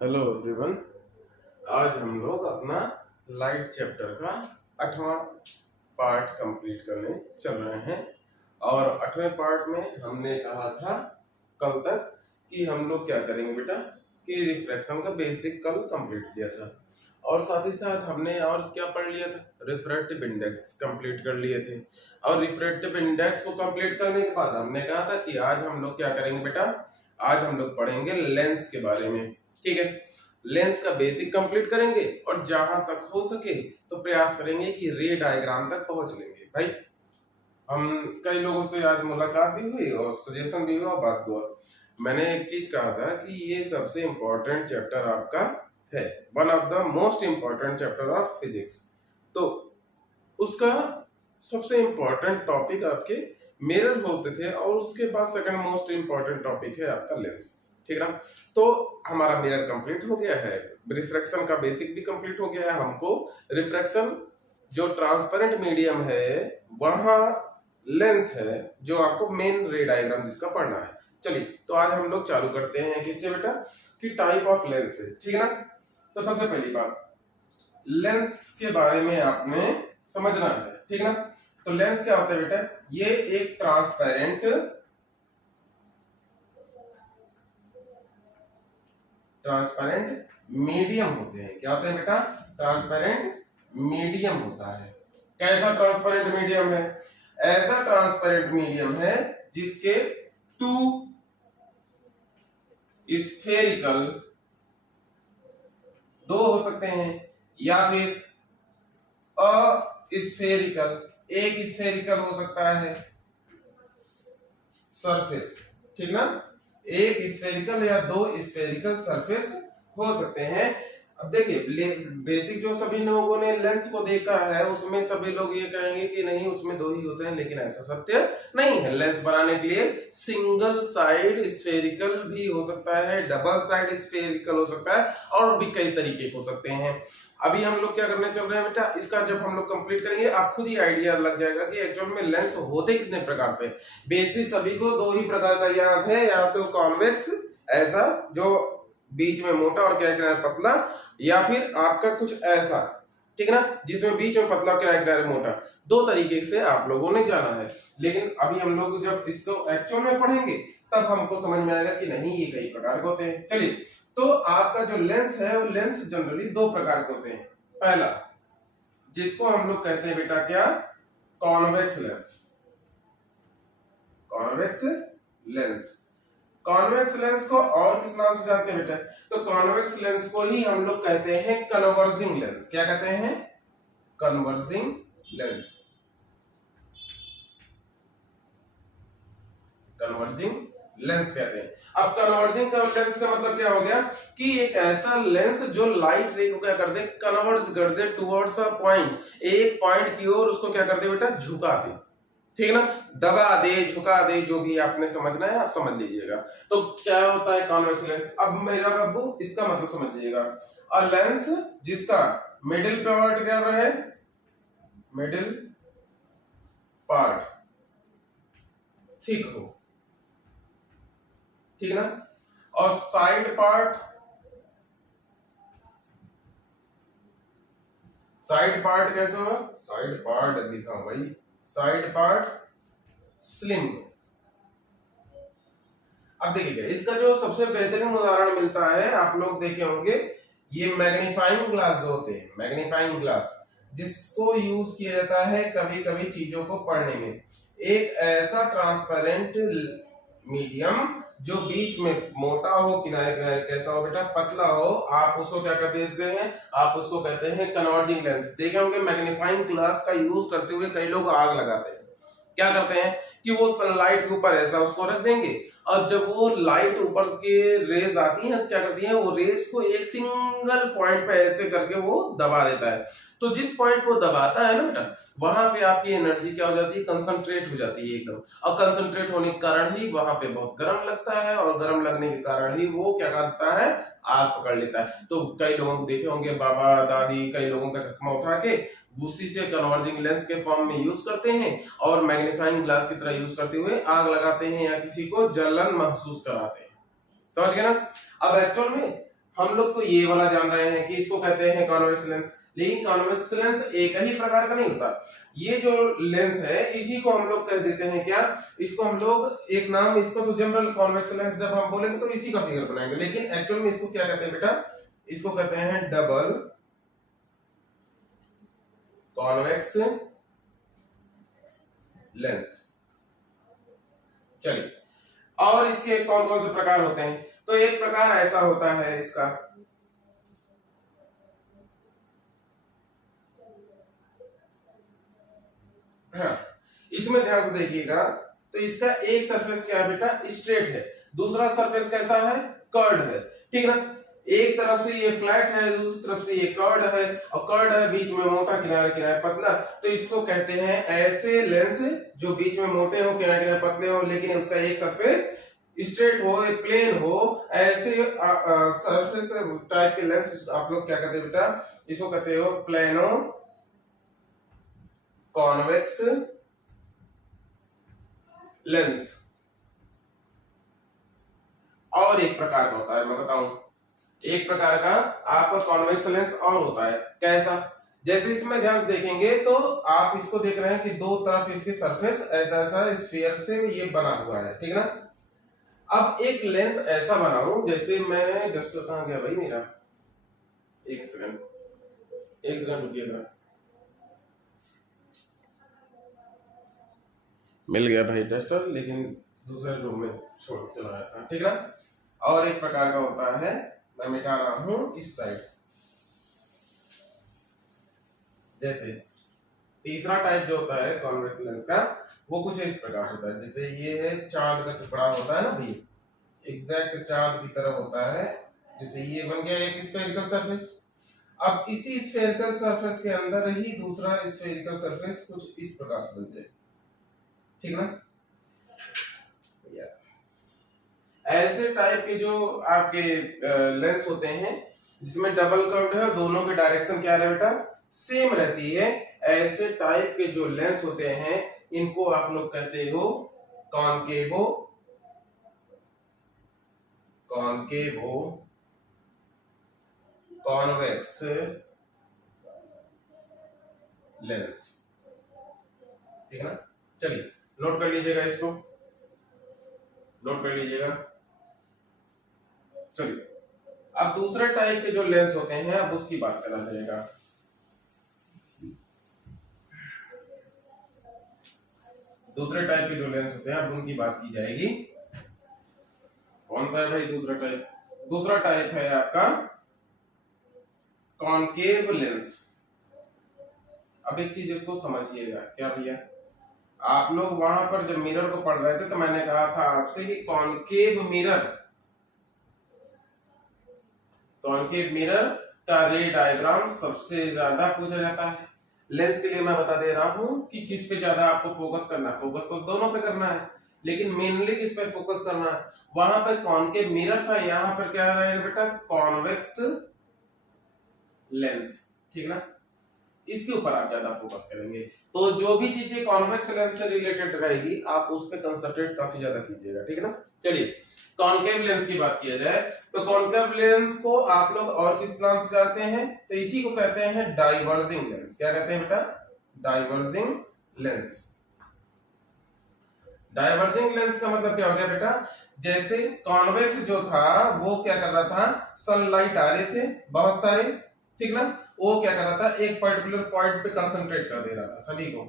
Hello everyone. आज हम लोग अपना लाइट चैप्टर का 8वां पार्ट कंप्लीट करने चल रहे हैं। और 8वें पार्ट में हमने कहा था कल तक कि हम लोग क्या करेंगे बेटा कि रिफ्रैक्शन का बेसिक कल कंप्लीट किया था। और साथ ही साथ हमने और क्या पढ़ लिया था, रिफ्रैक्टिव इंडेक्स कंप्लीट कर लिए थे। और रिफ्रैक्टिव इंडेक्स को कंप्लीट करने के बाद हमने कहा था कि आज हम लोग क्या करेंगे बेटा, आज हम लोग पढ़ेंगे लेंस के बारे में। ठीक है, लेंस का बेसिक कंप्लीट करेंगे और जहां तक हो सके तो प्रयास करेंगे कि रे डायग्राम तक पहुंच लेंगे। भाई हम कई लोगों से आज मुलाकात भी हुई और सजेशन भी हुआ, बात हुआ। मैंने एक चीज कहा था कि ये सबसे इंपॉर्टेंट चैप्टर आपका है, one of the most important chapter of physics. तो उसका सबसे इंपॉर्टेंट टॉपिक आपके मिरर होते थे और उसके बाद सेकंड मोस्ट इंपॉर्टेंट टॉपिक है आपका लेंस। ठीक है ना। तो हमारा मिरर कंप्लीट हो गया है, रिफ्रैक्शन का बेसिक भी कंप्लीट हो गया है। हमको रिफ्रैक्शन जो ट्रांसपेरेंट मीडियम है वहां लेंस है जो आपको मेन रे डायग्राम जिसका पढ़ना है। चलिए तो आज हम लोग चालू करते हैं किससे बेटा, कि टाइप ऑफ लेंस है। ठीक है ना। तो सबसे पहली बात लेंस के बारे में आपने समझना है। ठीक है ना। तो लेंस क्या होता है बेटा, ये एक ट्रांसपेरेंट मीडियम होते हैं। क्या होते हैं बेटा, ट्रांसपेरेंट मीडियम होता है। कैसा ट्रांसपेरेंट मीडियम है, ऐसा ट्रांसपेरेंट मीडियम है जिसके टू स्फेरिकल, दो हो सकते हैं, या फिर स्फेरिकल, एक स्फेरिकल हो सकता है सरफेस। ठीक ना, एक स्फेरिकल या दो स्फेरिकल सरफेस हो सकते हैं। अब देखिए बेसिक जो सभी लोगों ने लेंस को देखा है उसमें सभी लोग ये कहेंगे कि नहीं उसमें दो ही होते हैं, लेकिन ऐसा सत्य नहीं है। लेंस बनाने के लिए सिंगल साइड स्फेरिकल भी हो सकता है, डबल साइड स्फेरिकल हो सकता है, और भी कई तरीके हो सकते हैं। अभी हम लोग क्या करने चल रहे हैं बेटा, इसका जब हम लोग कंप्लीट करेंगे आप खुद ही आइडिया लग जाएगा कि एक्चुअल में लेंस होते कितने प्रकार से। बेसिक सभी को दो ही प्रकार का याद है, या तो कॉन्वेक्स ऐसा जो बीच में मोटा और किनारे किनारे पतला, या फिर आपका कुछ ऐसा, ठीक है ना, जिसमें बीच में पतला किनारे किनारे मोटा। दो तरीके से आप लोगों ने जाना है, लेकिन अभी हम लोग जब इसको एक्चुअल में पढ़ेंगे तब हमको समझ में आएगा कि नहीं ये कई प्रकार के होते हैं। चलिए तो आपका जो लेंस है वो लेंस जनरली दो प्रकार के होते हैं। पहला जिसको हम लोग कहते हैं बेटा क्या, convex lens. Convex lens, convex lens को और किस नाम से जानते हैं बेटा, तो कॉन्वेक्स लेंस को ही हम लोग कहते हैं कन्वर्जिंग लेंस। क्या कहते हैं, कन्वर्जिंग लेंस। कन्वर्जिंग लेंस कहते हैं। अब कन्वर्जिंग का लेंस का मतलब क्या हो गया कि एक ऐसा लेंस जो लाइट रे को क्या कर दे, कन्वर्ज कर दे टुवर्ड्स अ पॉइंट, एक पॉइंट की ओर उसको क्या कर दे बेटा, झुका दे। ठीक है ना, दबा दे, झुका दे, जो भी आपने समझना है आप समझ लीजिएगा। तो क्या होता है कॉन्वेक्स लेंस, अब मेरा बाबू इसका मतलब समझ लीजिएगा। अ लेंस जिसका मिडिल पार्ट क्या रहे, मिडिल पार्ट थिक हो, ठीक ना, और साइड पार्ट, साइड पार्ट कैसे होगा, साइड पार्ट लिखा हूं भाई, साइड पार्ट स्लिम। अब देखिए इसका जो सबसे बेहतरीन उदाहरण मिलता है, आप लोग देखे होंगे, ये मैग्नीफाइंग ग्लास जो होते हैं, मैग्नीफाइंग ग्लास जिसको यूज किया जाता है कभी कभी चीजों को पढ़ने में। एक ऐसा ट्रांसपेरेंट मीडियम जो बीच में मोटा हो, किनारे किनारे कैसा हो बेटा, पतला हो, आप उसको क्या कर देते हैं, आप उसको कहते हैं कन्वर्जिंग लेंस। देखे होंगे मैग्नीफाइंग ग्लास का यूज करते हुए कई लोग आग लगाते हैं। क्या करते हैं कि वो सनलाइट के ऊपर ऐसा उसको रख देंगे, और जब वो लाइट ऊपर के रेज आती हैं क्या करती हैं, वो रेज को एक सिंगल पॉइंट पे ऐसे करके वो दबा देता है। तो जिस पॉइंट को दबाता है ना बेटा, वहां पे आपकी एनर्जी क्या हो जाती है, कंसंट्रेट हो जाती है एकदम। और कंसंट्रेट होने के कारण ही वहां पे बहुत गर्म लगता है, और गर्म लगने के कारण ही वो क्या करता है, आग पकड़ लेता है। तो कई लोगों को देखे होंगे, बाबा दादी कई लोगों का चश्मा उठा के उसी से कन्वर्जिंग लेंस के फॉर्म में यूज करते हैं, और मैग्नीफाइंग ग्लास की तरह यूज करते हुए आग लगाते हैं या किसी को जलन महसूस कराते हैं। समझ गए ना। अब एक्चुअल में हम लोग तो ये वाला जान रहे हैं कि इसको कहते हैं कॉन्वेक्स लेंस, लेकिन कॉन्वेक्स लेंस एक ही प्रकार का नहीं होता। ये जो लेंस है इसी को हम लोग कह देते हैं क्या, इसको हम लोग एक नाम, इसको तो जनरल कॉन्वेक्स लेंस जब हम बोलेंगे तो इसी का फिगर बनाएंगे, लेकिन एक्चुअल में इसको क्या कहते हैं बेटा, इसको कहते हैं डबल कॉन्वेक्स लेंस। चलिए, और इसके कौन कौन से प्रकार होते हैं, तो एक प्रकार ऐसा होता है इसका, हाँ इसमें ध्यान से देखिएगा, तो इसका एक सरफेस क्या है बेटा, स्ट्रेट है, दूसरा सरफेस कैसा है, कर्ड है, ठीक है ना। एक तरफ से ये फ्लैट है, दूसरी तरफ से ये कर्ड है, और कर्ड है बीच में मोटा, किनारे किनारे पतला, तो इसको कहते हैं ऐसे लेंस जो बीच में मोटे हो, किनारे किनारे पतले हो, लेकिन उसका एक सरफेस स्ट्रेट हो, प्लेन हो, ऐसे सरफेस टाइप के लेंस आप लोग क्या कहते हैं बेटा, इसको कहते हो प्लेनो कॉन्वेक्स लेंस। और एक प्रकार का होता है, मैं बताऊं, एक प्रकार का आपका कॉन्वेक्स लेंस और होता है, कैसा, जैसे इसमें ध्यान से देखेंगे तो आप इसको देख रहे हैं कि दो तरफ इसके सरफेस ऐसा ऐसा स्फीयर से ये बना हुआ है, ठीक ना। अब एक लेंस ऐसा बनाऊं, जैसे मैं डस्टर कहां गया भाई मेरा, एक सेकंड रुकिएगा, मिल गया भाई डस्टर, लेकिन दूसरे रूम में छोड़ चला गया था, ठीक है। और एक प्रकार का होता है, मैं मिटा रहा हूं इस साइड, जैसे तीसरा टाइप जो होता है कॉन्वेक्स लेंस का, वो कुछ इस प्रकार होता है, जैसे ये है चांद का टुकड़ा होता है ना भाई, एग्जैक्ट चांद की तरह होता है, जैसे ये बन गया एक स्फेरिकल सरफेस। अब इसी स्फेरिकल सरफेस के अंदर ही दूसरा स्फेरिकल सरफेस कुछ इस प्रकार से बनते हैं, ठीक ना। ऐसे टाइप के जो आपके लेंस होते हैं जिसमें डबल कर्व्ड है, दोनों की डायरेक्शन क्या है बेटा, सेम रहती है, ऐसे टाइप के जो लेंस होते हैं इनको आप लोग कहते हो कॉनकेवो कॉन्वेक्स लेंस, ठीक है ना। चलिए नोट कर लीजिएगा, इसको नोट कर लीजिएगा। चलिए, अब दूसरे टाइप के जो लेंस होते हैं अब उसकी बात करना जाएगा। दूसरे टाइप के जो लेंस होते हैं अब उनकी बात की जाएगी। कौन सा है भाई दूसरा टाइप, दूसरा टाइप है आपका कॉनकेव लेंस। अब एक चीज को समझिएगा, क्या भैया, आप लोग वहां पर जब मिरर को पढ़ रहे थे तो मैंने कहा था आपसे कि कॉनकेव मिरर का रे डायग्राम सबसे ज्यादा पूछा जाता है। लेंस के लिए मैं बता दे रहा हूं कि किस पे ज्यादा आपको फोकस करना है, फोकस तो दोनों पे करना है, लेकिन मेनली किस पे फोकस करना है। वहां पर कॉनकेव मिरर था, यहाँ पर क्या रहेगा बेटा, कॉन्वेक्स लेंस, ठीक ना। इसके ऊपर आप ज्यादा फोकस करेंगे, तो जो भी चीजें कॉन्वेक्स लेंस से रिलेटेड रहेगी आप उस पर कंसंट्रेट काफी ज्यादा कीजिएगा, ठीक है ना। चलिए कॉनकेव लेंस की बात किया जाए तो कॉनकेव लेंस को आप लोग और किस नाम से जानते हैं, तो इसी को कहते हैं डाइवर्जिंग लेंस। क्या कहते हैं बेटा, डाइवर्जिंग लेंस। डाइवर्जिंग लेंस का मतलब क्या हो गया बेटा, जैसे कॉन्वेक्स जो था वो क्या कर रहा था, सनलाइट आ रहे थे बहुत सारे, ठीक ना, वो क्या कर रहा था, एक पर्टिकुलर पॉइंट पे कंसंट्रेट कर दे रहा था सभी को,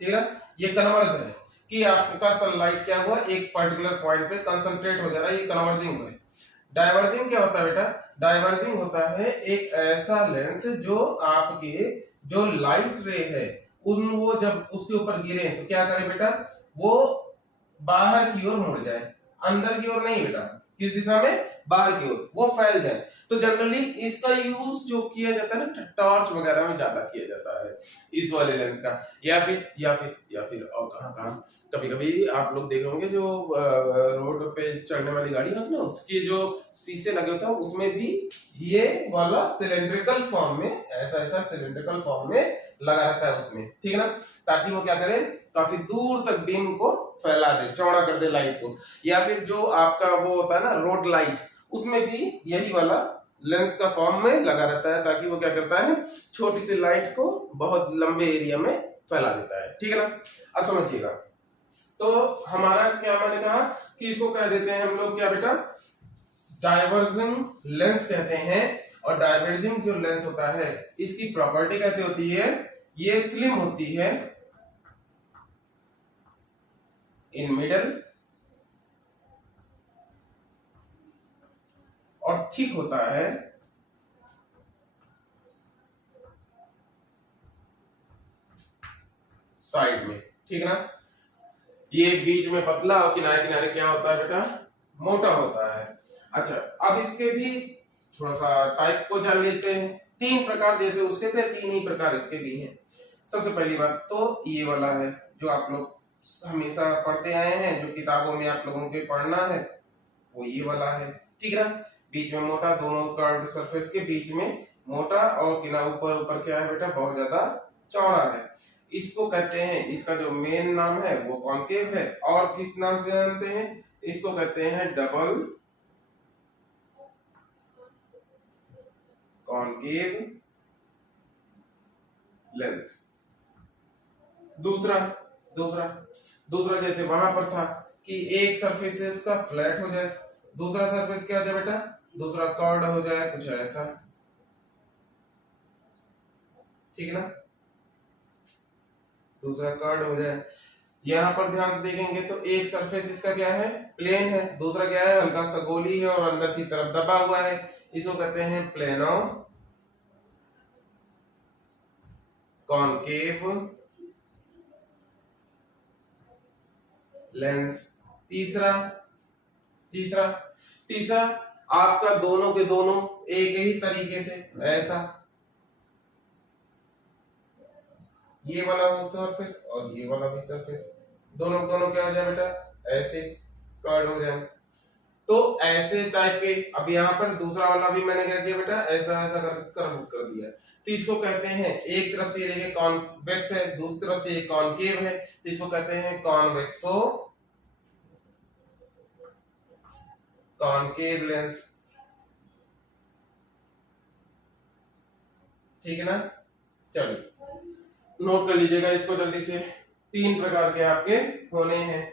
ठीक है। ये कन्वर्जन है कि आपका सनलाइट क्या हुआ, एक पर्टिकुलर पॉइंट पे कंसंट्रेट हो जा रहा है, ये कन्वर्जिंग है। डाइवर्जिंग क्या होता है बेटा, डाइवर्जिंग होता है एक ऐसा लेंस जो आपके जो लाइट रे है उन वो जब उसके ऊपर गिरे तो क्या करे बेटा, वो बाहर की ओर मुड़ जाए, अंदर की ओर नहीं बेटा, किस दिशा में, बाहर की ओर, वो फैल जाए। तो जनरली इसका यूज जो किया जाता है ना टॉर्च वगैरह में ज्यादा किया जाता है इस वाले लेंस का, या फिर और कहां कभी कभी आप लोग देखे होंगे जो रोड पे चढ़ने वाली गाड़ी है ना, उसके जो शीशे लगे होते हैं उसमें भी ये वाला सिलेंड्रिकल फॉर्म में, ऐसा सिलेंड्रिकल फॉर्म में लगा रहता है उसमें, ठीक है ना, ताकि वो क्या करे, काफी दूर तक बीम को फैला दे, चौड़ा कर दे लाइट को। या फिर जो आपका वो होता है ना रोड लाइट, उसमें भी यही वाला लेंस का फॉर्म में लगा रहता है, ताकि वो क्या करता है, छोटी सी लाइट को बहुत लंबे एरिया में फैला देता है। ठीक है ना, अब समझिएगा। तो हमारा क्या मैंने कहा कि इसको कह देते हैं हम लोग क्या बेटा, डाइवर्जिंग लेंस कहते हैं। और डाइवर्जिंग जो लेंस होता है, इसकी प्रॉपर्टी कैसे होती है, ये स्लिम होती है इन मिडल और थिक होता है साइड में। ठीक है ना, ये बीच में पतला और किनारे किनारे क्या होता है बेटा, मोटा होता है। अच्छा, अब इसके भी थोड़ा सा टाइप को जान लेते हैं। तीन प्रकार जैसे उसके थे, तीन ही प्रकार इसके भी हैं। सबसे पहली बात तो ये वाला है जो आप लोग हमेशा पढ़ते आए हैं, जो किताबों में आप लोगों के पढ़ना है, वो ये वाला है। ठीक है ना, बीच में मोटा, दोनों कर्व्ड सरफेस के बीच में मोटा और किनारे ऊपर ऊपर क्या है बेटा, बहुत ज्यादा चौड़ा है। इसको कहते हैं, इसका जो मेन नाम है वो कॉनकेव है। और किस नाम से जानते हैं, इसको कहते हैं डबल कॉनकेव लेंस। दूसरा दूसरा दूसरा जैसे वहां पर था कि एक सरफेस का फ्लैट हो जाए, दूसरा सरफेस क्या हो जाए बेटा, दूसरा कर्ड हो जाए, कुछ ऐसा। ठीक है ना, दूसरा कर्ड हो जाए। यहाँ पर ध्यान से देखेंगे तो एक सरफेस इसका क्या है, प्लेन है, दूसरा क्या है, हल्का सा गोली है और अंदर की तरफ दबा हुआ है। इसको कहते हैं प्लेनो कॉनकेव लेंस। तीसरा तीसरा तीसरा आपका दोनों के दोनों एक ही तरीके से ऐसा, ये वाला वो सरफेस और ये वाला भी सरफेस, दोनों दोनों क्या हो जाए बेटा, ऐसे कर्ड हो जाए। तो ऐसे टाइप के, अब यहाँ पर दूसरा वाला भी मैंने क्या किया बेटा, ऐसा ऐसा कर दिया। तो इसको कहते हैं, एक तरफ से ये देखिए कॉन्वेक्स है, दूसरी तरफ से ये कॉनकेव है, तो इसको कहते हैं कॉन्वेक्सो कॉनकेव लेंस। ठीक है ना, चलिए नोट कर लीजिएगा इसको जल्दी से। तीन प्रकार के आपके होने हैं,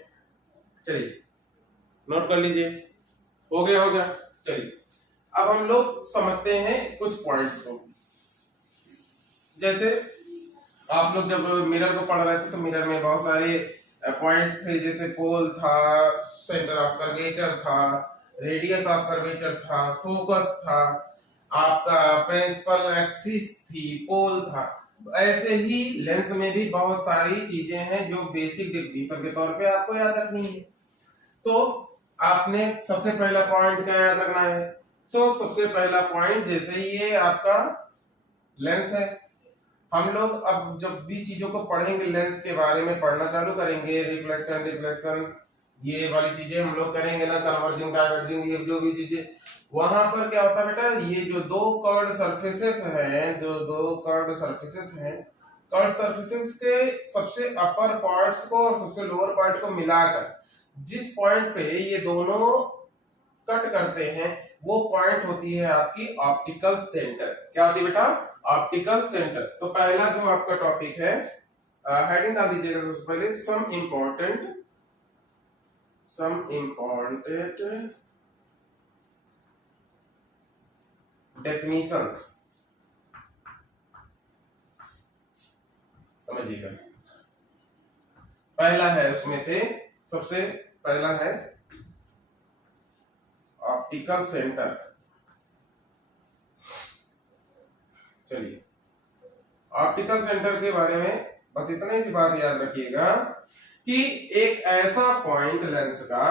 चलिए नोट कर लीजिए। हो गया, चलिए अब हम लोग समझते हैं कुछ पॉइंट्स को। जैसे आप लोग जब मिरर को पढ़ रहे थे तो मिरर में बहुत सारे पॉइंट्स थे, जैसे पोल था, सेंटर ऑफ कर्वेचर था, रेडियस ऑफ कर्वेचर था, फोकस था, आपका प्रिंसिपल एक्सिस थी, पोल था। ऐसे ही लेंस में भी बहुत सारी चीजें हैं जो बेसिक डिफिनेशन के तौर पे आपको याद रखनी है। तो आपने सबसे पहला पॉइंट क्या याद रखना है, तो सबसे पहला पॉइंट जैसे ये आपका लेंस है। हम लोग अब जब भी चीजों को पढ़ेंगे, लेंस के बारे में पढ़ना चालू करेंगे, रिफ्लेक्शन रिफ्लेक्शन ये वाली चीजें हम लोग करेंगे ना, कन्वर्जिंग डाइवर्जिंग, ये जो भी चीजें, वहां पर क्या होता है बेटा, ये जो दो कर्व्ड सरफेसेस हैं, जो दो कर्व्ड सरफेसेस हैं, कर्व्ड सरफेसेस के सबसे अपर पार्ट्स को और सबसे लोअर पार्ट को मिलाकर जिस पॉइंट पे ये दोनों कट करते हैं, वो पॉइंट होती है आपकी ऑप्टिकल सेंटर। क्या होती है बेटा, ऑप्टिकल सेंटर। तो पहला जो आपका टॉपिक है, हेडिंग डाल दीजिएगा सबसे पहले, सम इम्पोर्टेंट डेफिनेशंस। समझिएगा, पहला है उसमें से, सबसे पहला है ऑप्टिकल सेंटर। चलिए ऑप्टिकल सेंटर के बारे में बस इतनी सी बात याद रखिएगा कि एक ऐसा पॉइंट लेंस का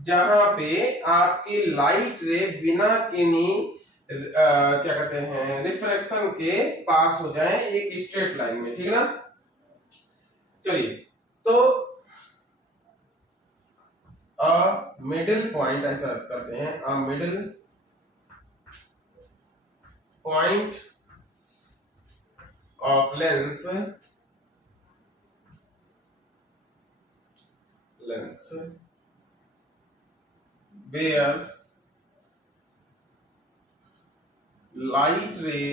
जहां पे आपकी लाइट रे बिना किन्हीं क्या कहते हैं रिफ्रैक्शन के पास हो जाए एक स्ट्रेट लाइन में। ठीक है ना, चलिए तो मिडिल पॉइंट ऐसा करते हैं, middle point of lens where light रे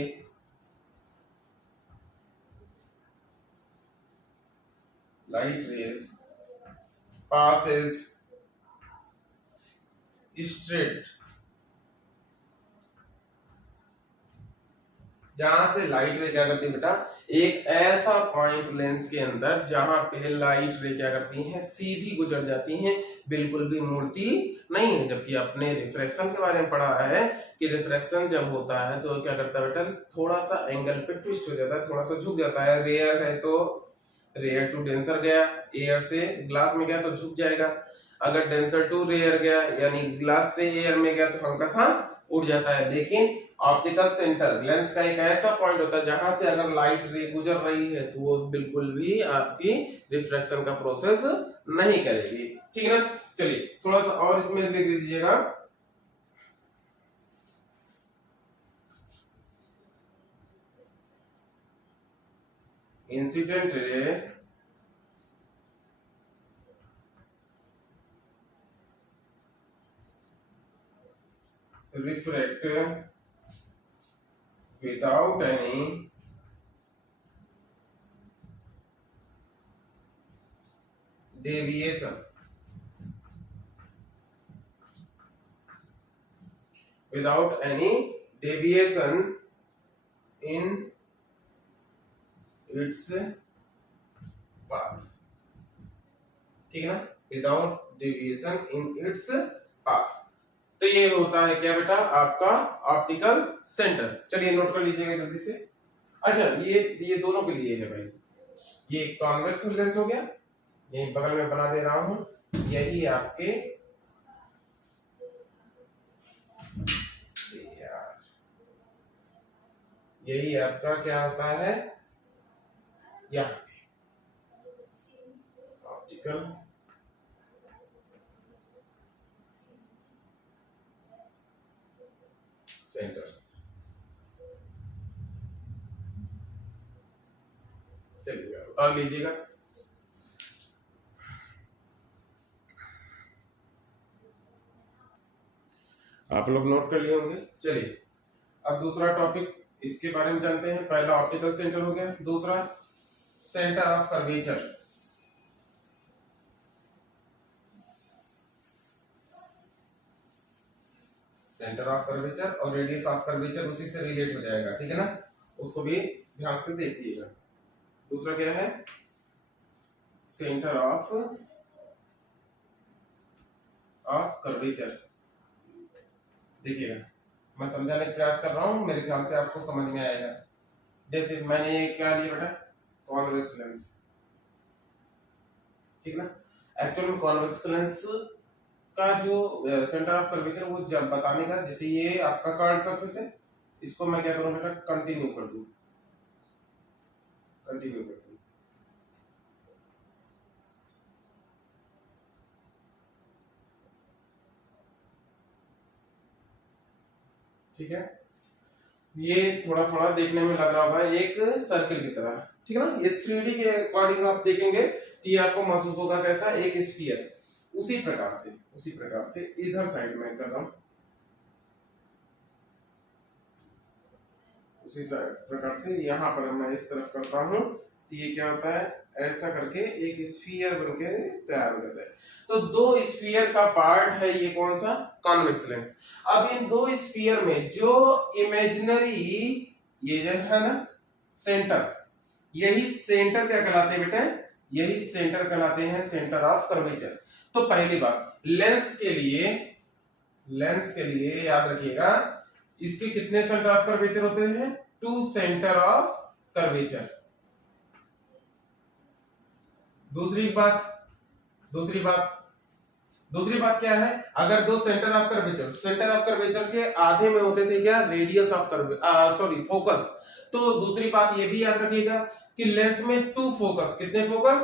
light rays passes straight, जहां से लाइट रे क्या करती है बेटा, एक ऐसा पॉइंट लेंस के अंदर जहां पे लाइट रे क्या करती हैं, सीधी गुजर जाती हैं, बिल्कुल भी मुड़ती नहीं है। जबकि आपने रिफ्रैक्शन के बारे में पढ़ा है कि रिफ्रैक्शन जब होता है तो क्या करता है बेटा, थोड़ा सा एंगल पे ट्विस्ट हो जाता है, थोड़ा सा झुक जाता है। रेयर है तो रेयर टू डेंसर गया, एयर से ग्लास में गया तो झुक जाएगा। अगर डेंसर टू रेयर गया यानी ग्लास से एयर में गया तो हल्का सा उड़ जाता है। लेकिन ऑप्टिकल सेंटर लेंस का एक ऐसा पॉइंट होता है जहां से अगर लाइट रे गुजर रही है तो वो बिल्कुल भी आपकी रिफ्रैक्शन का प्रोसेस नहीं करेगी। ठीक है ना। चलिए थोड़ा सा और इसमें लिख दीजिएगा, incident ray refract without any deviation, without any deviation in its path। ठीक है ना, without deviation in its path. तो ये होता है क्या बेटा, आपका ऑप्टिकल सेंटर। चलिए नोट कर लीजिएगा जल्दी से। अच्छा ये दोनों के लिए है भाई, ये कॉन्वेक्स लेंस हो गया, यही बगल में बना दे रहा हूं, यही आपके यही आपका क्या होता है, यहाँ ऑप्टिकल सेंटर। चलिए उतार लीजिएगा। आप लोग नोट कर लिए होंगे। चलिए अब दूसरा टॉपिक इसके बारे में जानते हैं। पहला ऑप्टिकल सेंटर हो गया, दूसरा centre of curvature. Centre of curvature और रेडियस ऑफ कर्वेचर उसी से रिलेट हो जाएगा। ठीक है ना, उसको भी ध्यान से देखिएगा। दूसरा क्या है, सेंटर ऑफ कर्वेचर। देखिएगा मैं समझाने का प्रयास कर रहा हूं, मेरे ख्याल से आपको समझ में आएगा। जैसे मैंने ये क्या लिया बेटा, कॉन्वेक्स लेंस। ठीक ना, एक्चुअल में कॉन्वेक्स लेंस का जो सेंटर ऑफ कर्वेचर वो जब बताने का, जैसे ये आपका कर्व सरफेस है, इसको मैं क्या करूं बेटा, कंटिन्यू कर दूं, कंटिन्यू कर दूं। ठीक है, ये थोड़ा थोड़ा देखने में लग रहा होगा एक सर्किल की तरह। ठीक है ना, ये 3D के अकॉर्डिंग आप देखेंगे तो ये आपको महसूस होगा कैसा, एक स्फीयर। उसी प्रकार से इधर साइड में कर रहा हूं, उसी प्रकार से यहाँ पर मैं इस तरफ करता हूँ तो ये क्या होता है, ऐसा करके एक स्फीयर बनके तैयार हो जाता है। तो दो स्फीयर का पार्ट है ये कौन सा, कॉन्वेक्स लेंस। अब इन दो स्फीयर में जो इमेजिनरी ये जो है ना सेंटर, यही सेंटर क्या कहलाते हैं बेटे, यही सेंटर कहलाते हैं सेंटर ऑफ कर्वेचर। तो पहली बात, लेंस के लिए याद रखिएगा, इसके कितने सेंटर ऑफ कर्वेचर होते हैं, 2 सेंटर ऑफ कर्वेचर। दूसरी बात क्या है, अगर दो सेंटर ऑफ कर्वेचर के आधे में होते थे क्या, रेडियस ऑफ फोकस। तो दूसरी बात ये भी याद रखिएगा कि लेंस में 2 फोकस, कितने फोकस,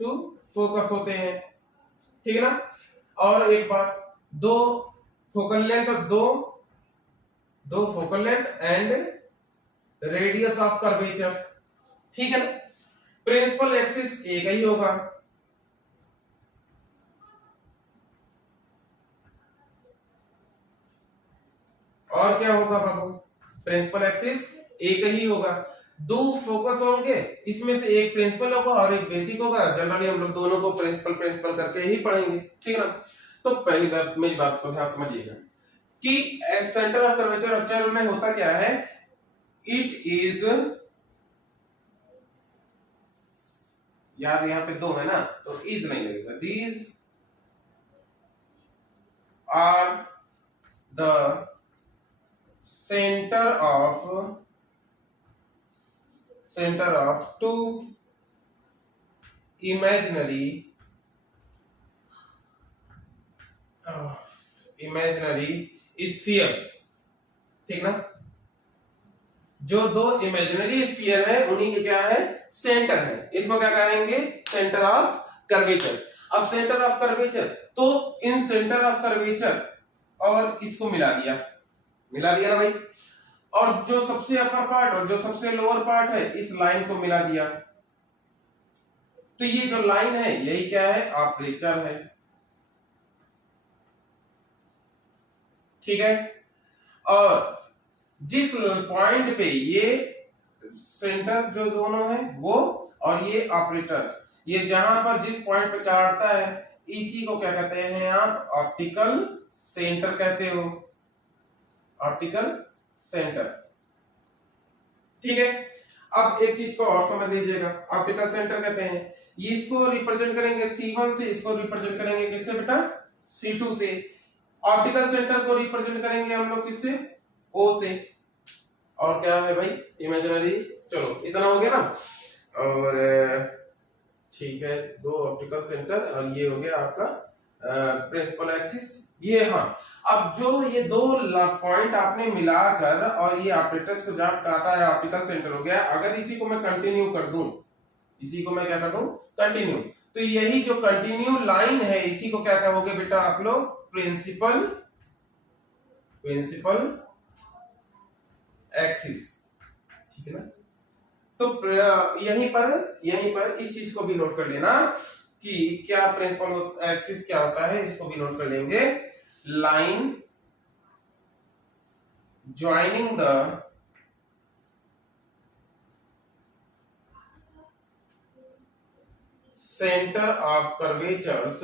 2 फोकस होते हैं। ठीक है ना, और एक बात, दो focal length and radius of curvature. ठीक है ना, प्रिंसिपल एक्सिस एक ही होगा। और क्या होगा बाबू, प्रिंसिपल एक्सिस एक ही होगा, दो फोकस होंगे, इसमें से एक प्रिंसिपल होगा और एक बेसिक होगा। जनरली हम लोग दोनों को प्रिंसिपल प्रिंसिपल करके ही पढ़ेंगे, ठीक है ना। तो पहली बात मेरी बात को ध्यान समझिएगा कि सेंटर ऑफ कर्वेचर अक्षर में होता क्या है, इट इज, यार यहाँ पे दो है ना तो इज नहीं लगेगा, these are the centre of two imaginary spheres, ठीक ना। जो दो इमेजिनरी स्फीयर है उन्हीं के क्या है, सेंटर है। इसको क्या कहेंगे, सेंटर ऑफ कर्वेचर। अब सेंटर ऑफ कर्वेचर, तो इन सेंटर ऑफ कर्वेचर और इसको मिला दिया ना भाई, और जो सबसे अपर पार्ट और जो सबसे लोअर पार्ट है इस लाइन को मिला दिया। तो ये जो लाइन है यही क्या है, अपर्चर है, ठीक है। और जिस पॉइंट पे ये सेंटर जो दोनों है वो और ये ऑपरेटर्स, ये जहां पर जिस पॉइंट पे काटता है इसी को क्या कहते हैं आप, ऑप्टिकल सेंटर कहते हो, ऑप्टिकल सेंटर, ठीक है। अब एक चीज को और समझ लीजिएगा, ऑप्टिकल सेंटर कहते हैं, इसको रिप्रेजेंट करेंगे C1 से, इसको रिप्रेजेंट करेंगे किससे बेटा, C2 से। ऑप्टिकल सेंटर को रिप्रेजेंट करेंगे हम लोग किससे, O से। और क्या है भाई, इमेजिनरी। चलो इतना हो गया ना। और ठीक है, दो ऑप्टिकल सेंटर और ये हो गया आपका प्रिंसिपल एक्सिस, ये। हाँ, अब जो ये दो पॉइंट आपने मिलाकर और ये ऑपरेटर्स को जहां काटा है ऑप्टिकल सेंटर हो गया। अगर इसी को मैं कंटिन्यू कर दूं, इसी को मैं क्या कर दूं, कंटिन्यू, तो यही जो कंटिन्यू लाइन है इसी को क्या कहोगे बेटा आप लोग, प्रिंसिपल एक्सिस, ठीक है ना। तो यहीं पर इस चीज को भी नोट कर लेना कि क्या प्रिंसिपल एक्सिस क्या होता है, इसको भी नोट कर लेंगे। Line joining the centre of curvatures.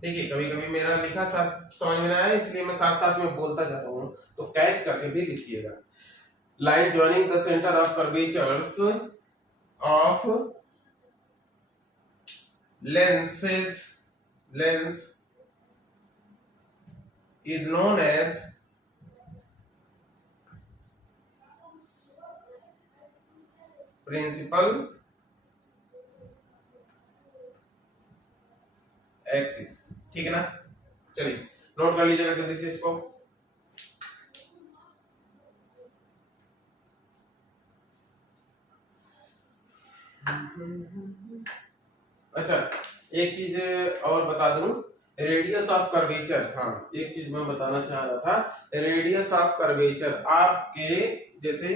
देखिए कभी कभी मेरा लिखा साथ समझ में आया, इसलिए मैं साथ साथ में बोलता जाता हूं, तो कैच करके भी लिखिएगा। Line joining the centre of curvatures of lens is known as principal axis, ठीक है ना। चलिए नोट कर लीजिएगा जल्दी से इसको। अच्छा एक चीज और बता दूं, रेडियस ऑफ कर्वेचर। हाँ एक चीज मैं बताना चाह रहा था, रेडियस ऑफ कर्वेचर आपके जैसे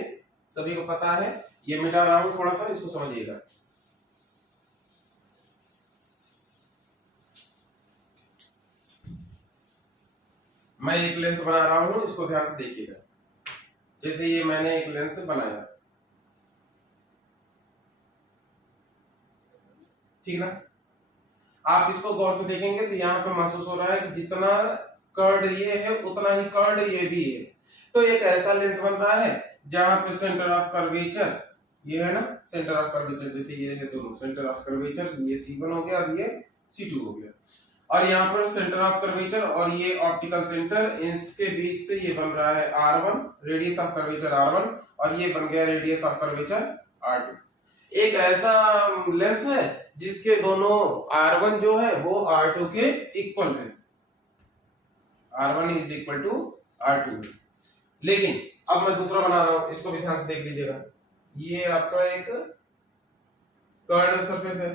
सभी को पता है, ये मिटा रहा हूं थोड़ा सा, इसको समझिएगा। मैं एक लेंस बना रहा हूं, इसको ध्यान से देखिएगा। जैसे ये मैंने एक लेंस बनाया, ठीक ना। आप इसको गौर से देखेंगे तो यहाँ पे महसूस हो रहा है कि जितना कर्ड ये है उतना ही कर्ड ये भी है। तो एक ऐसा लेंस बन रहा है जहां पे सेंटर ऑफ कर्वेचर ये है ना, सेंटर ऑफ कर्वेचर जैसे ये है दोनों सेंटर ऑफ कर्वेचर, ये C1 हो गया और ये C2 हो गया, और यहाँ पर सेंटर ऑफ कर्वेचर और ये ऑप्टिकल सेंटर, इसके बीच से ये बन रहा है R1, radius of curvature R1, और ये बन गया रेडियस ऑफ कर्वेचर R2। एक ऐसा लेंस है जिसके दोनों R1 जो है वो R2 के इक्वल है, R1 is equal to R2। लेकिन अब मैं दूसरा बना रहा हूं, इसको भी ध्यान से देख लीजिएगा। ये आपका एक कर्व्ड सरफेस है,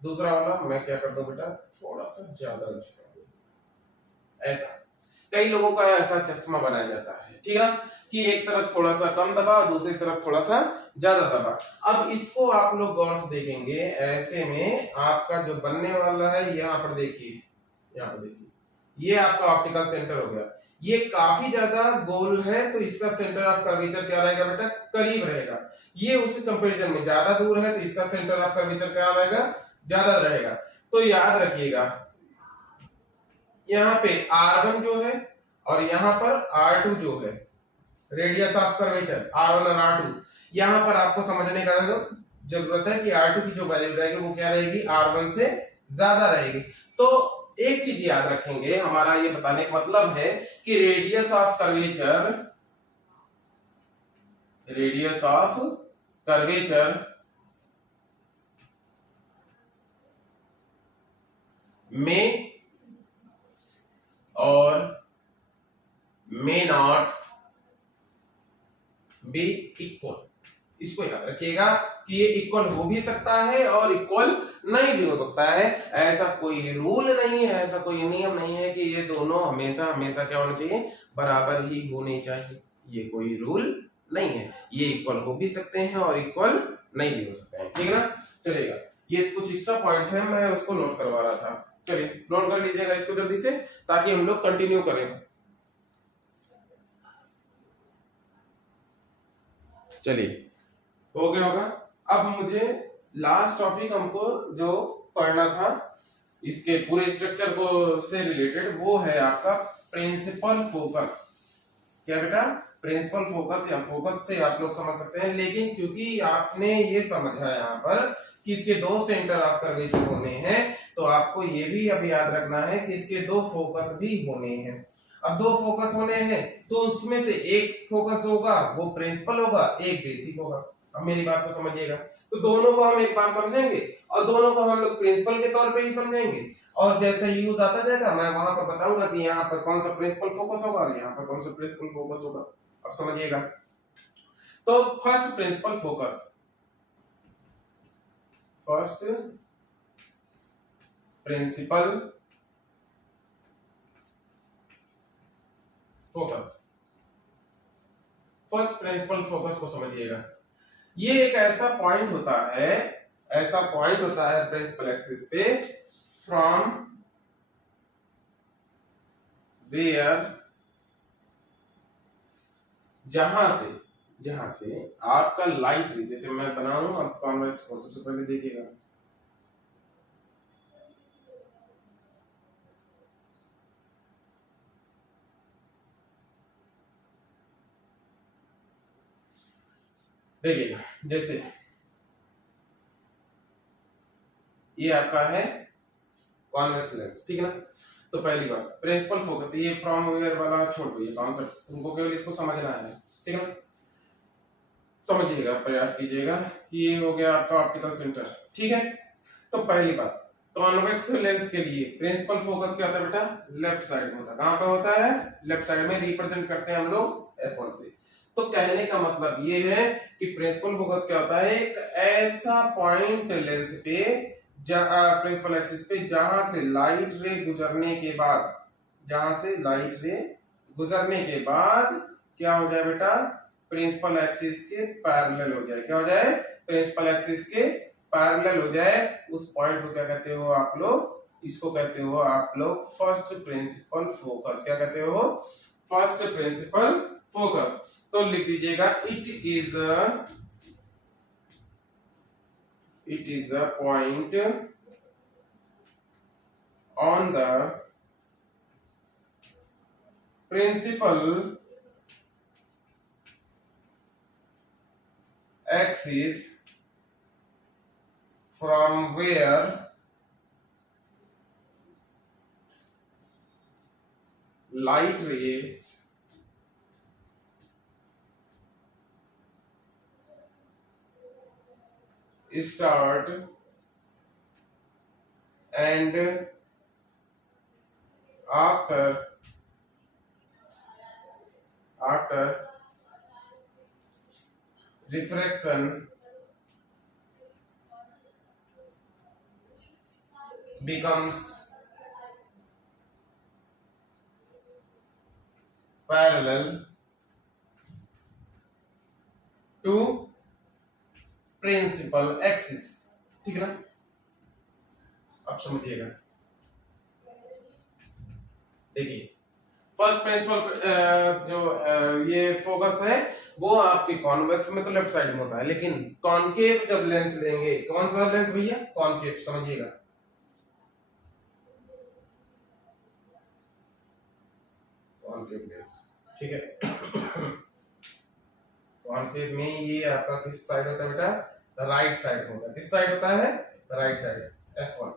दूसरा वाला मैं क्या कर दूं बेटा, थोड़ा सा ज्यादा कर दूं, ऐसा। कई लोगों का ऐसा चश्मा बनाया जाता है, ठीक है ना, कि एक तरफ थोड़ा सा कम दबा दूसरी तरफ थोड़ा सा ज्यादा दबा। अब इसको आप लोग गौर से देखेंगे, ऐसे में आपका जो बनने वाला है, यहाँ पर देखिए, यहाँ पर देखिए, ये आपका ऑप्टिकल सेंटर हो गया। ये काफी ज्यादा गोल है तो इसका सेंटर ऑफ कर्वेचर क्या रहेगा बेटा, करीब रहेगा। ये उसके कंपैरिजन में ज्यादा दूर है तो इसका सेंटर ऑफ कर्वेचर क्या रहेगा, ज्यादा रहेगा। तो याद रखिएगा यहाँ पे R1 जो है और यहाँ पर R2 जो है, रेडियस ऑफ कर्वेचर R1 और R2, यहाँ पर आपको समझने का जरूरत है कि R2 की जो वैल्यू रहेगी वो क्या रहेगी, R1 से ज्यादा रहेगी। तो एक चीज याद रखेंगे, हमारा ये बताने का मतलब है कि रेडियस ऑफ कर्वेचर में और मे नॉट बी इक्वल। इसको याद रखिएगा कि ये इक्वल हो भी सकता है और इक्वल नहीं भी हो सकता है। ऐसा कोई रूल नहीं है, ऐसा कोई नियम नहीं है कि ये दोनों हमेशा हमेशा क्या होना चाहिए, बराबर ही होने चाहिए। ये कोई रूल नहीं है, ये इक्वल हो भी सकते हैं और इक्वल नहीं भी हो सकते हैं, ठीक है ना। चलेगा, ये कुछ एक्स्ट्रा पॉइंट है, मैं उसको नोट करवा रहा था। चलिए नोट कर लीजिएगा इसको जल्दी से, ताकि हम लोग कंटिन्यू करें। चलिए हो गया होगा। अब मुझे लास्ट टॉपिक हमको जो पढ़ना था इसके पूरे स्ट्रक्चर को से रिलेटेड, वो है आपका प्रिंसिपल फोकस। क्या बेटा, प्रिंसिपल फोकस या फोकस से आप लोग समझ सकते हैं, लेकिन क्योंकि आपने ये समझा यहाँ पर कि इसके दो सेंटर ऑफ कर्वेचर होने हैं, तो आपको ये भी अब याद रखना है कि इसके दो फोकस भी होने हैं। अब दो फोकस होने हैं तो उसमें से एक फोकस होगा वो प्रिंसिपल होगा, एक बेसिक होगा। अब मेरी बात को समझिएगा, तो दोनों को हम एक बार समझेंगे और दोनों को हम लोग प्रिंसिपल के तौर पे ही समझेंगे, और जैसे यूज आता जाएगा मैं वहां पर बताऊंगा कि यहाँ पर कौन सा प्रिंसिपल फोकस होगा और यहाँ पर कौन सा प्रिंसिपल फोकस होगा। अब समझिएगा, तो first principle focus, first principle focus, first principle focus को समझिएगा। ये एक ऐसा पॉइंट होता है, ऐसा पॉइंट होता है प्रिंसिपल एक्सिस पे, फ्रॉम वेयर, जहां से आपका लाइट रे, जैसे मैं बनाऊं अब कॉन्वेक्स को, सबसे पहले देखिएगा, देखिएगा जैसे ये आपका है कॉन्वेक्स लेंस, ठीक है ना। तो पहली बात प्रिंसिपल फोकस, ये फ्रॉम वेयर वाला छोड़ दो, ये कॉन्सेप्ट तुमको केवल इसको समझना है, ठीक है ना। समझिएगा, प्रयास कीजिएगा कि ये हो गया आपका ऑप्टिकल सेंटर, ठीक है। तो पहली बात, कॉन्वेक्स लेंस के लिए प्रिंसिपल फोकस क्या होता है बेटा, लेफ्ट साइड में होता है। कहां पे होता है, लेफ्ट साइड में, रिप्रेजेंट करते हैं हम लोग F1 से। तो कहने का मतलब ये है कि प्रिंसिपल फोकस क्या होता है, एक ऐसा पॉइंट लेंस पे, प्रिंसिपल एक्सिस पे, जहां से लाइट रे गुजरने के बाद, जहां से लाइट रे गुजरने के बाद क्या हो जाए बेटा, प्रिंसिपल एक्सिस के पैरेलल हो जाए। क्या हो जाए, प्रिंसिपल एक्सिस के पैरेलल हो जाए। उस पॉइंट को क्या कहते हो आप लोग, इसको कहते हो आप लोग फर्स्ट प्रिंसिपल फोकस। क्या कहते हो, फर्स्ट प्रिंसिपल फोकस। तो लिख दीजिएगा, it is a point on the principal axis from where light rays start and after refraction becomes parallel to principal axis, ठीक है ना। अब समझिएगा, देखिए फर्स्ट प्रिंसिपल जो ये फोकस है वो आपके कॉन्वेक्स में तो लेफ्ट साइड में होता है, लेकिन कॉनकेव जब लेंस लेंगे, कौन सा लेंस भैया? कॉनकेव, समझिएगा। कॉनकेव लेंस, ठीक है। कॉनकेव में ये आपका किस साइड होता है बेटा? राइट साइड होता है। किस साइड होता है? Right side, F1।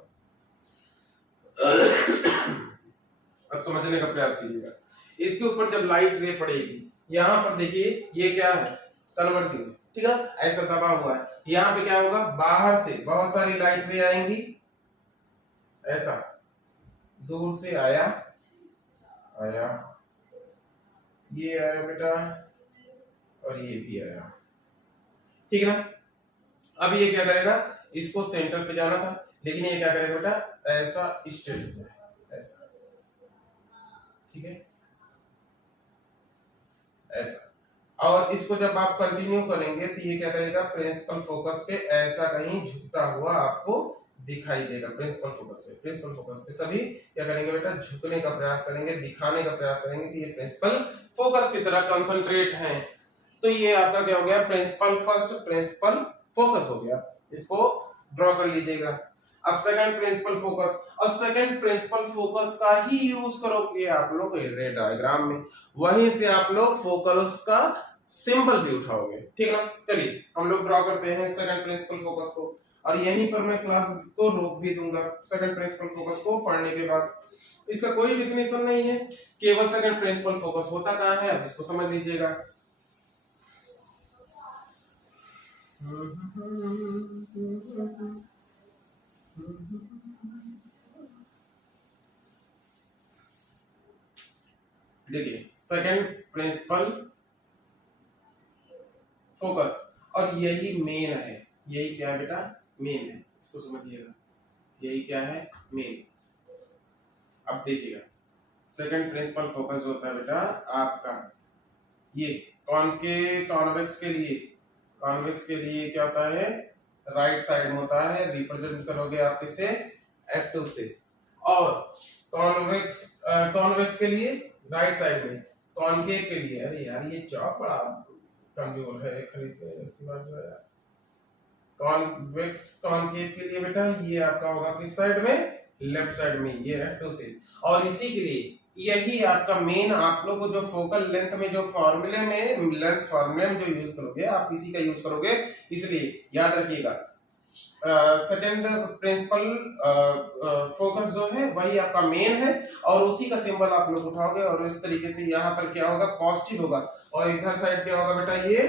अब समझने का प्रयास कीजिएगा। इसके ऊपर जब लाइट रे पड़ेगी, यहाँ पर देखिए ये क्या है? कन्वर्सिव, ठीक है, ऐसा दबा हुआ है। यहाँ पे क्या होगा? बाहर से बहुत सारी लाइट रे आएंगी, ऐसा दूर से आया, ये आया बेटा, और ये भी आया, ठीक है ना। अब ये क्या करेगा? इसको सेंटर पे जाना था, लेकिन ये क्या करेगा बेटा? ऐसा स्ट्रेट है, ऐसा, ठीक है, ऐसा। और इसको जब आप कंटिन्यू करेंगे तो ये क्या करेगा? प्रिंसिपल फोकस पे ऐसा कहीं झुकता हुआ आपको दिखाई देगा। प्रिंसिपल फोकस पे सभी क्या करेंगे बेटा? झुकने का प्रयास करेंगे, दिखाने का प्रयास करेंगे कि ये प्रिंसिपल फोकस की तरह कंसंट्रेट हैं। तो ये आपका क्या हो गया? प्रिंसिपल फर्स्ट प्रिंसिपल फोकस हो गया। इसको ड्रॉ कर लीजिएगा। अब सेकंड प्रिंसिपल फोकस, और सेकंड प्रिंसिपल फोकस का ही यूज करोगे आप लोग रे डायग्राम में, वहीं से आप लोग फोकस का सिंबल भी उठाओगे, ठीक है ना। चलिए हम लोग ड्रॉ करते हैं सेकंड प्रिंसिपल फोकस को, और यहीं पर मैं क्लास को रोक भी दूंगा सेकंड प्रिंसिपल फोकस को पढ़ने के बाद। इसका कोई डिफिनेशन नहीं है, केवल सेकंड प्रिंसिपल फोकस होता कहाँ है, अब इसको समझ लीजिएगा। देखिए सेकंड प्रिंसिपल फोकस, और यही मेन है। यही क्या है बेटा? मेन है, इसको समझिएगा। यही क्या है? मेन। अब देखिएगा सेकंड प्रिंसिपल फोकस होता है बेटा आपका, ये कॉन्वेक्स के लिए क्या होता है? राइट साइड में होता है। रिप्रेजेंट करोगे आप किससे? F2 से। और कॉन्वेक्स के लिए राइट साइड में, कॉनकेव के लिए, अरे यार ये चौक बड़ा कमजोर है, खरीदने की बात जो है। कॉनकेव के लिए बेटा ये आपका होगा किस साइड में? लेफ्ट साइड में, ये F2 से। और इसी के लिए यही आपका मेन, आप लोग को जो फोकल लेंथ में जो फॉर्मूले में, लेंस फॉर्मूले में जो यूज करोगे आप इसी का यूज करोगे, इसलिए याद रखिएगा सेकंड प्रिंसिपल फोकस जो है वही आपका मेन है, और उसी का सिंबल आप लोग उठाओगे, और इस तरीके से यहाँ पर क्या होगा? पॉजिटिव होगा, और इधर साइड क्या होगा बेटा? ये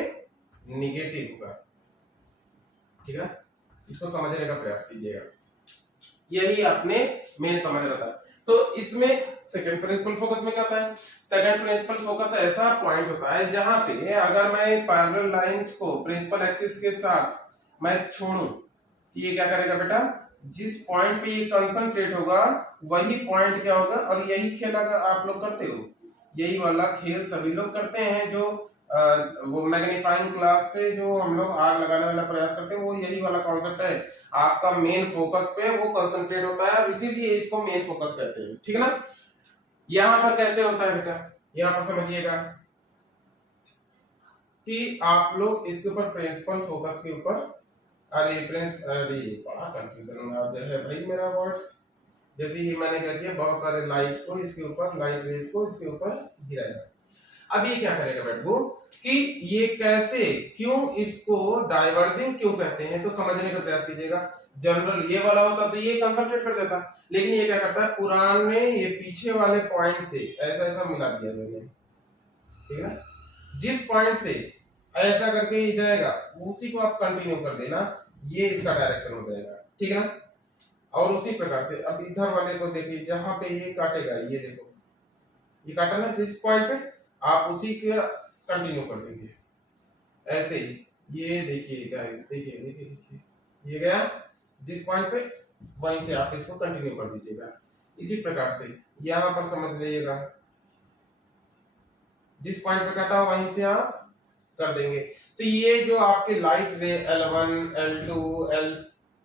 निगेटिव होगा, ठीक है। इसको समझने का प्रयास कीजिएगा, यही आपने मेन समझ रहा था। तो इसमें सेकंड प्रिंसिपल फोकस में क्या होता है? सेकंड प्रिंसिपल फोकस ऐसा पॉइंट होता है जहां पे अगर मैं पैरेलल लाइंस को प्रिंसिपल एक्सिस के साथ मैं छोड़ूं, तो ये क्या करेगा बेटा? जिस पॉइंट पे ये कंसंट्रेट होगा वही पॉइंट क्या होगा? और यही खेल अगर आप लोग करते हो, यही वाला खेल सभी लोग करते हैं, जो वो मैग्नीफाइंग ग्लास से जो हम लोग आग लगाने वाला प्रयास करते हैं, वो यही वाला कॉन्सेप्ट है। आपका मेन फोकस पे वो कंसंट्रेट होता है, और इसीलिए इसको मेन फोकस कहते हैं, ठीक है ना। यहां पर कैसे होता है बेटा? यहां पर समझिएगा कि आप लोग इसके ऊपर प्रिंसिपल फोकस के ऊपर, अरे बड़ा कंफ्यूजन आ जाए है भाई मेरा वर्ड्स। जैसे ये मैंने क्या किया, बहुत सारे लाइट को इसके ऊपर, लाइट रेज को इसके ऊपर गिराया। अब ये क्या करेगा बेटू कि ये कैसे, क्यों इसको डाइवर्जिंग क्यों कहते हैं, तो समझने का प्रयास कीजिएगा। जनरल ये वाला होता तो ये कंसंट्रेट कर देता, लेकिन ये क्या करता है? पुराने ये पीछे वाले पॉइंट से ऐसा ऐसा मिला दिया मैंने, ठीक है ना। जिस पॉइंट से ऐसा करके ही जाएगा उसी को आप कंटिन्यू कर देना, ये इसका डायरेक्शन हो जाएगा, ठीक है ना। और उसी प्रकार से अब इधर वाले को देखिए, जहां पे ये काटेगा, ये देखो ये काटा ना जिस पॉइंट पे, आप उसी का कंटिन्यू कर देंगे ऐसे ही। ये देखिए देखिए देखिए देखिए, ये गया जिस पॉइंट पे, वहीं से आप इसको कंटिन्यू कर दीजिएगा। इसी प्रकार से यहां पर समझ लीजिएगा, जिस पॉइंट पे काटा वहीं से आप कर देंगे। तो ये जो आपके लाइट रे L1 L2 L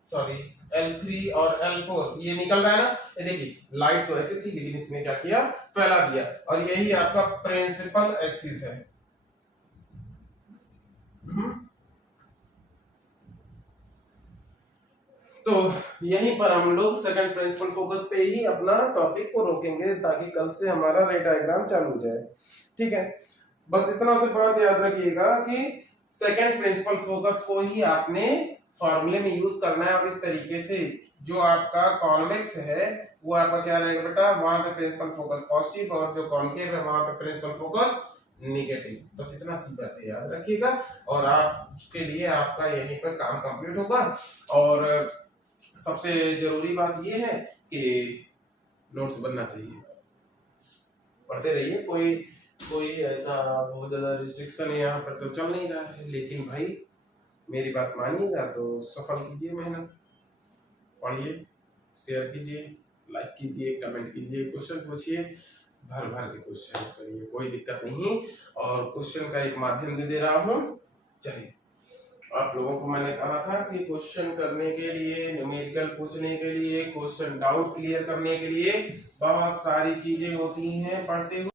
sorry L3 और L4 ये निकल रहा है ना। ये देखिए लाइट तो ऐसे थी लेकिन इसने क्या किया, फैला दिया, और यही आपका प्रिंसिपल एक्सिस है। तो यहीं पर हम लोग सेकंड प्रिंसिपल फोकस पे ही अपना टॉपिक को रोकेंगे ताकि कल से हमारा रे डायग्राम चालू हो जाए। ठीक है, बस इतना सा बात याद रखिएगा कि सेकंड प्रिंसिपल फोकस को ही आपने फॉर्मूले में यूज करना है। और इस तरीके से जो आपका कॉन्वेक्स है वो आपका क्या रहेगा बेटा, वहां पे प्रिंसिपल फोकस पॉजिटिव, और जो कॉन्केव है वहां पे प्रिंसिपल फोकस नेगेटिव। बस इतना सी बातें याद रखिएगा और आपके लिए आपका यहीं पर काम कंप्लीट होगा। और सबसे जरूरी बात यह है कि नोट्स बनना चाहिए, पढ़ते रहिए। कोई कोई ऐसा बहुत ज्यादा रिस्ट्रिक्शन यहाँ पर तो चल नहीं रहा है, लेकिन भाई मेरी बात मानिएगा तो सफल कीजिए मेहनत, पढ़िए, शेयर कीजिए, लाइक कीजिए, कमेंट कीजिए, क्वेश्चन पूछिए, भर भर के क्वेश्चन करिए, कोई दिक्कत नहीं। और क्वेश्चन का एक माध्यम दे रहा हूँ। चलिए, आप लोगों को मैंने कहा था कि क्वेश्चन करने के लिए, न्यूमेरिकल पूछने के लिए, क्वेश्चन डाउट क्लियर करने के लिए बहुत सारी चीजें होती हैं पढ़ते हुए।